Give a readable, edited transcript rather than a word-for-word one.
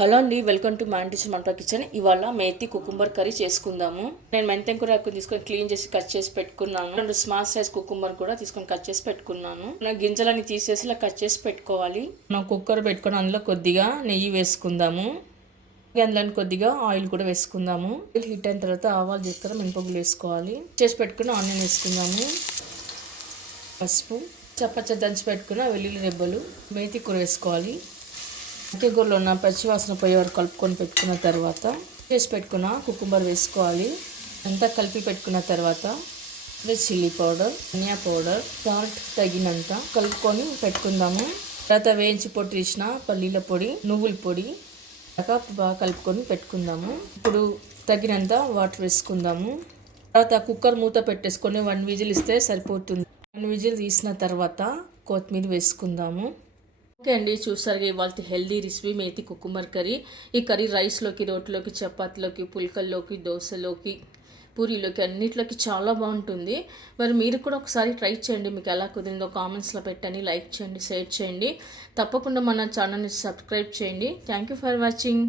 Hello అండి, welcome to mantis మంటా kitchen. ఇవాళ methi cucumber curry చేసుకుందాము. నేను మెంతెం కూర తీసుకొని క్లీన్ చేసి కట్ చేసి పెట్టుకున్నాను. 2 స్మాల్ సైజ్ కుకుంబర్ కూడా తీసుకొని కట్ చేసి పెట్టుకున్నాను. నా గింజలన్నీ తీసేసి ఇలా కట్ చేసి పెట్టుకోవాలి. మనం కుక్కర్ పెట్టుకొని అందులో కొద్దిగా నెయ్యి వేసుకుందాము. అందులో కొద్దిగా ఆయిల్ కూడా వేసుకుందాము. హీట్ అయిన తర్వాత ఆవాలు జీలకర్ర మినపగుళ్ళు వేసుకోవాలి. చేసి పెట్టుకుని ఆనియన్ వేసుకుందాము. పసుపు, చప్పచ్చ దంచి పెట్టుకున్న వెల్లుల్లి రెబ్బలు, మేతి కూర వేసుకోవాలి. కూరలో ఉన్న పచ్చివాసన పోయే వరకు కలుపుకొని పెట్టుకున్న తర్వాత చేసి పెట్టుకున్న కుకుంబర్ వేసుకోవాలి. అంతా కలిపి పెట్టుకున్న తర్వాత రెడ్ చిల్లీ పౌడర్, ధనియా పౌడర్, సాల్ట్ తగినంత కలుపుకొని పెట్టుకుందాము. తర్వాత వేయించి పొట్టు తీసిన పల్లీల పొడి, నువ్వుల పొడి బాగా కలుపుకొని పెట్టుకుందాము. ఇప్పుడు తగినంత వాటర్ వేసుకుందాము. తర్వాత కుక్కర్ మూత పెట్టేసుకొని 1 విజిల్ ఇస్తే సరిపోతుంది. 1 విజిల్ తీసిన తర్వాత కొత్తిమీర వేసుకుందాము. ఓకే అండి, చూసారుగా ఇవాళ healthy recipe methi cucumber curry. ఈ కర్రీ రైస్లోకి, రోటీలోకి, చపాతీలోకి, పుల్కల్లోకి, దోశలోకి, పూరీలోకి అన్నిట్లోకి చాలా బాగుంటుంది. మరి మీరు కూడా ఒకసారి ట్రై చేయండి. మీకు ఎలా కుదిరిందో కామెంట్స్లో పెట్టండి, లైక్ చేయండి, షేర్ చేయండి. తప్పకుండా మన ఛానల్ని సబ్స్క్రైబ్ చేయండి. Thank you for watching.